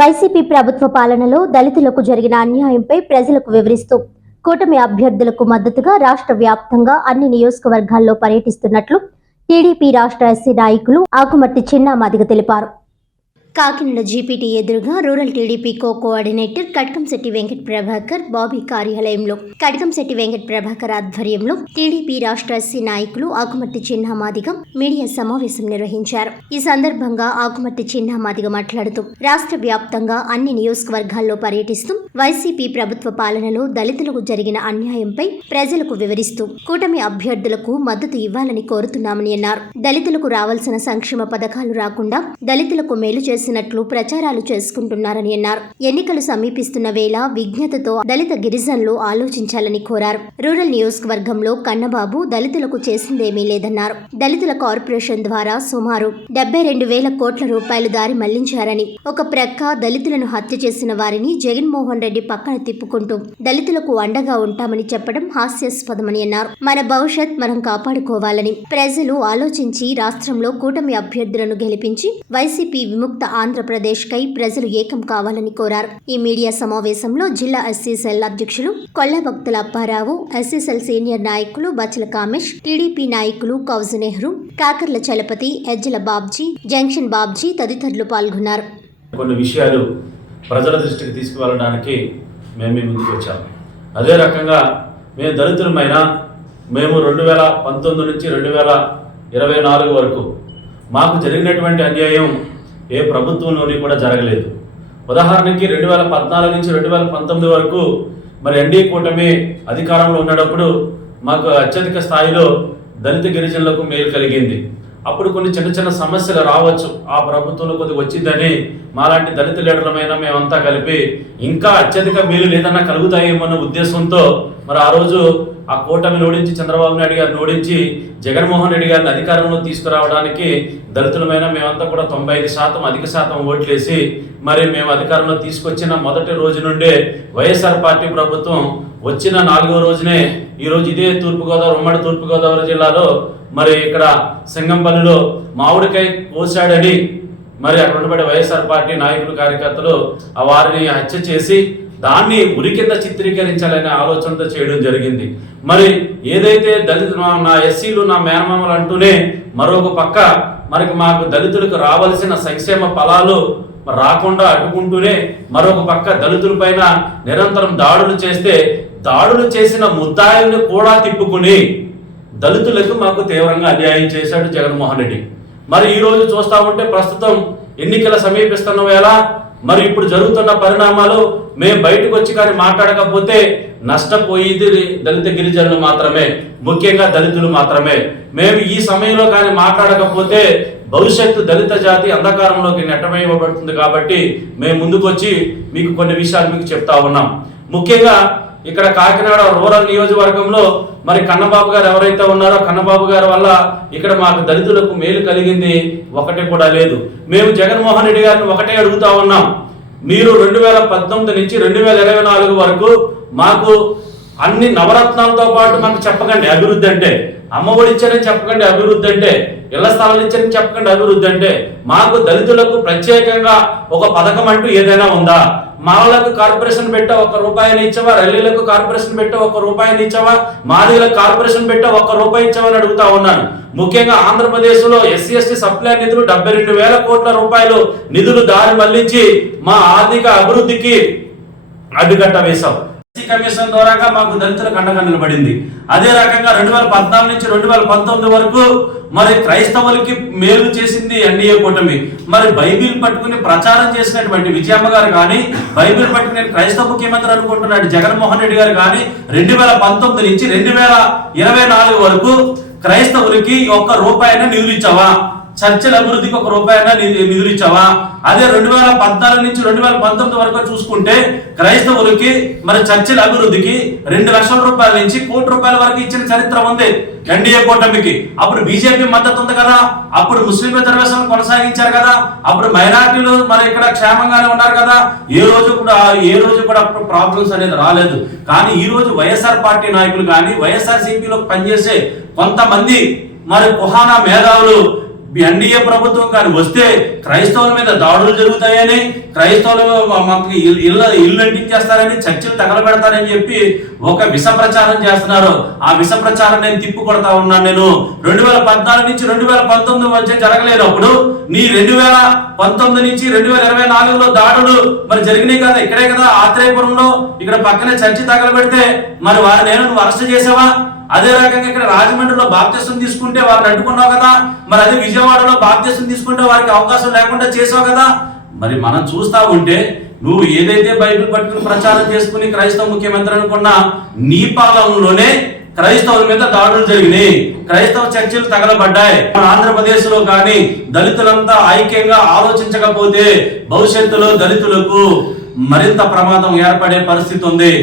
YCP ప్రభుత్వ పాలనలో దళితులకు జరిగిన అన్యాయంపై ప్రజలకు వివరిస్తూ కూటమి అభ్యర్థులకు మద్దతుగా రాష్ట్ర వ్యాప్తంగా అన్ని నియోజకవర్గాల్లో పర్యటిస్తున్నట్లు టీడీపీ రాష్ట్ర ఎస్సీ నాయకులు ఆకుమర్తి చిన్నామాదిగ తెలిపారు. కాకినాడ జీపీటీ ఎదురుగా rural TDP coordinator Katakamsetti Venkata Prabhakar Bobby కార్యాలయంలో కటకంశెట్టి వెంకట ప్రభాకర్ ఆధ్వర్యంలో టీడీపీ రాష్ట్ర ఎస్సీ నాయకులు ఆకుమర్తి చిన్నామాదిగ మీడియా సమావేశం నిర్వహించారు. ఈ సందర్భంగా ఆకుమర్తి చిన్నామాదిగ మాట్లాడుతూ రాష్ట్ర వ్యాప్తంగా అన్ని నియోజకవర్గాల్లో పర్యటిస్తూ వైసీపీ ప్రభుత్వ పాలనలో దళితులకు జరిగిన అన్యాయంపై ప్రజలకు వివరిస్తూ కూటమి అభ్యర్థులకు మద్దతు ఇవ్వాలని కోరుతున్నామని అన్నారు. దళితులకు రావాల్సిన సంక్షేమ పథకాలు రాకుండా దళితులకు మేలు చేసినట్లు ప్రచారాలు చేసుకుంటున్నారని అన్నారు. ఎన్నికలు సమీపిస్తున్న వేళ విజ్ఞతతో దళిత గిరిజనులు ఆలోచించాలని కోరారు. రూరల్ నియోజకవర్గంలో కన్నబాబు దళితులకు చేసిందేమీ లేదన్నారు. దళితుల కార్పొరేషన్ ద్వారా సుమారు 72,000 కోట్ల రూపాయలు దారి మళ్లించారని, ఒక ప్రక్క దళితులను హత్య చేసిన వారిని జగన్మోహన్ రెడ్డి పక్కన తిప్పుకుంటూ దళితులకు అండగా ఉంటామని చెప్పడం హాస్యాస్పదమని అన్నారు. మన భవిష్యత్ మనం కాపాడుకోవాలని ప్రజలు ఆలోచించి రాష్ట్రంలో కూటమి అభ్యర్థులను గెలిపించి వైసీపీ విముక్త ఆంధ్రప్రదేశ్ కై ప్రజలు ఏకం కావాలని కోరారు. ఈ మీడియా సమావేశంలో జిల్లా ఎస్సీసెల్ అధ్యక్షులు కొల్లభక్తుల అప్పారావు, ఎస్సీసెల్ సీనియర్ నాయకులు బచ్చల కామేష్, టీడీపీ నాయకులు కౌజు నెహ్రూ, కాకర్ల చలపతి, ఎజ్జల బాబ్జీ, జంక్షన్ బాబ్జీ తదితరులు పాల్గొన్నారు. కొన్ని విషయాలు ప్రజల దృష్టికి తీసుకువెళ్ళడానికి మేము ముందుకు వచ్చాము. అదే రకంగా మేము దళితులమైన మేము 2019 నుంచి 2024 వరకు మాకు జరిగినటువంటి అన్యాయం ఏ ప్రభుత్వంలోని కూడా జరగలేదు. ఉదాహరణకి 2014 నుంచి 2019 వరకు మరి ఎన్డీఏ కూటమి అధికారంలో ఉన్నప్పుడు మాకు అత్యధిక స్థాయిలో దళిత గిరిజనులకు మేలు కలిగింది. అప్పుడు కొన్ని చిన్న చిన్న సమస్యలు రావచ్చు, ఆ ప్రభుత్వంలో కొద్దిగా వచ్చిందని మాలాంటి దళిత లీడర్లమైన మేమంతా కలిపి ఇంకా అత్యధిక మేలు లేదన్నా కలుగుతాయేమో అన్న ఉద్దేశంతో మరి ఆ రోజు ఆ కూటమిని ఓడించి చంద్రబాబు నాయుడు గారిని ఓడించి జగన్మోహన్ రెడ్డి గారిని అధికారంలో తీసుకురావడానికి దళితులమైన మేమంతా కూడా 95% అధిక శాతం ఓట్లేసి మరి మేము అధికారంలో తీసుకొచ్చిన మొదటి రోజు నుండే వైఎస్ఆర్ పార్టీ ప్రభుత్వం వచ్చిన 4వ రోజునే ఈరోజు ఇదే ఉమ్మడి తూర్పుగోదావరి జిల్లాలో మరి ఇక్కడ సింగంపల్లిలో మామిడికాయ కోసాడని మరి అక్కడ ఉన్నటువంటి వైఎస్ఆర్ పార్టీ నాయకులు కార్యకర్తలు ఆ వారిని హత్య చేసి దాన్ని ఉరి కింద చిత్రీకరించాలనే ఆలోచనతో చేయడం జరిగింది. మరి ఏదైతే దళితులు నా ఎస్సీలు నా మేనమామలు అంటూనే మరొక పక్క మనకి మాకు దళితులకు రావాల్సిన సంక్షేమ ఫలాలు రాకుండా అడ్డుకుంటూనే మరొక పక్క దళితుల పైన నిరంతరం దాడులు చేస్తే దాడులు చేసిన ముద్దాయిలను కూడా తిప్పుకుని దళితులకు మాకు తీవ్రంగా అన్యాయం చేశాడు జగన్మోహన్ రెడ్డి. మరి ఈ రోజు చూస్తా ఉంటే ప్రస్తుతం ఎన్నికల సమీపిస్తున్న వేళ మరి ఇప్పుడు జరుగుతున్న పరిణామాలు మేము బయటకు వచ్చి కానీ మాట్లాడకపోతే నష్టపోయేది దళిత గిరిజనులు మాత్రమే, ముఖ్యంగా దళితులు మాత్రమే. మేము ఈ సమయంలో కానీ మాట్లాడకపోతే భవిష్యత్తు దళిత జాతి అంధకారంలోకి నెట్టవేయబడుతుంది. కాబట్టి మేము ముందుకు వచ్చి మీకు కొన్ని విషయాలు మీకు చెప్తా ఉన్నాం. ముఖ్యంగా ఇక్కడ కాకినాడ రూరల్ నియోజకవర్గంలో మరి కన్నబాబు గారు ఎవరైతే ఉన్నారో కన్నబాబు గారి వల్ల ఇక్కడ మాకు దళితులకు మేలు కలిగింది ఒకటి కూడా లేదు. మేము జగన్మోహన్ రెడ్డి గారిని ఒకటే అడుగుతా ఉన్నాం, మీరు 2019 నుంచి 2024 వరకు మాకు అన్ని నవరత్నాలతో పాటు మాకు చెప్పకండి అభివృద్ధి అంటే, అమ్మఒడి ఇచ్చారని చెప్పకండి అభివృద్ధి అంటే, ఇళ్ల స్థలాలు ఇచ్చారని చెప్పకండి అభివృద్ధి అంటే, మాకు దళితులకు ప్రత్యేకంగా ఒక పథకం అంటూ ఏదైనా ఉందా? మాలకు కార్పొరేషన్ పెట్టా ₹1 ఇచ్చావా? రెల్లీలకు కార్పొరేషన్ పెట్టా ₹1 ఇచ్చావా? మాదిగలకు కార్పొరేషన్ పెట్టా ₹1 ఇచ్చావని అడుగుతా ఉన్నాను. ముఖ్యంగా ఆంధ్రప్రదేశ్ లో ఎస్సీ ఎస్టీ సప్లై నిధులు 72,000 కోట్ల రూపాయలు నిధులు దారి మళ్లించి మా ఆర్థిక అభివృద్ధికి అడ్డుకట్ట వేశాం. కమిషన్ ద్వారా మాకు దళితులకు అండగా నిలబడింది. అదే రకంగా 2014 నుంచి 2019 వరకు మరి క్రైస్తవులకి మేలు చేసింది ఎన్డీఏ కూటమి. మరి బైబిల్ పట్టుకుని ప్రచారం చేసినటువంటి విజయమ్మ గారు కానీ, బైబిల్ పట్టుకుని క్రైస్తవ ముఖ్యమంత్రి అనుకుంటున్నాడు జగన్మోహన్ రెడ్డి గారు కానీ 2019 నుంచి 2024 వరకు క్రైస్తవులకి ₹1 నిధులు ఇచ్చావా? చర్చల అభివృద్ధికి ₹1 నిధులు ఇచ్చావా? అదే 2014 నుంచి 2019 వరకు చూసుకుంటే క్రైస్తవులకి మరి చర్చల అభివృద్ధికి ₹2 లక్షల నుంచి ₹1 కోటి వరకు ఇచ్చిన చరిత్ర ఉంది ఎన్డీఏ కూటమికి. అప్పుడు బీజేపీ మద్దతు ఉంది కదా, అప్పుడు ముస్లిం రిజర్వేషన్ కొనసాగించారు కదా, అప్పుడు మైనారిటీలు మరి ఇక్కడ క్షేమంగానే ఉన్నారు కదా, ఏ రోజు కూడా అప్పుడు ప్రాబ్లమ్స్ అనేది రాలేదు. కానీ ఈ రోజు వైఎస్ఆర్ పార్టీ నాయకులు కానీ వైఎస్ఆర్ సిపిలో పనిచేసే కొంతమంది మరి కుహానా మేధావులు ఎన్డీఏ ప్రభుత్వం కానీ వస్తే క్రైస్తవుల మీద దాడులు జరుగుతాయని, క్రైస్తవులు మాకు ఇల్లు అంటించేస్తారని, చర్చిలు తగలబెడతారని చెప్పి ఒక విష ప్రచారం చేస్తున్నారు. ఆ విష ప్రచారం నేను తిప్పు కొడతా ఉన్నాను. నేను 2014 నుంచి 2019 మధ్య జరగలేనప్పుడు నీ 2019 నుంచి 2024లో దాడులు మరి జరిగినాయి కదా, ఇక్కడే కదా ఆత్రేయపురంలో, ఇక్కడ పక్కనే చర్చి తగలబెడితే మరి వారిని నువ్వు అరెస్ట్ చేసావా? అదే రకంగా ఇక్కడ రాజమండ్రిలో బాప్తిసం తీసుకుంటే వారిని అడ్డుకున్నావు కదా, మరి అదే విజయవాడలో బాప్తిసం తీసుకుంటే వారికి అవకాశం లేకుండా చేసావు కదా. మరి మనం చూస్తా ఉంటే నువ్వు ఏదైతే బైబిల్ పట్టుకుని ప్రచారం చేసుకుని క్రైస్తవ ముఖ్యమంత్రి అనుకున్నా, నీ పాలనలోనే క్రైస్తవుల మీద దాడులు జరిగినాయి, క్రైస్తవ చర్చిలు తగలబడ్డాయి. మన ఆంధ్రప్రదేశ్ లో కానీ దళితులంతా ఐక్యంగా ఆలోచించకపోతే భవిష్యత్తులో దళితులకు మరింత ప్రమాదం ఏర్పడే పరిస్థితి ఉంది.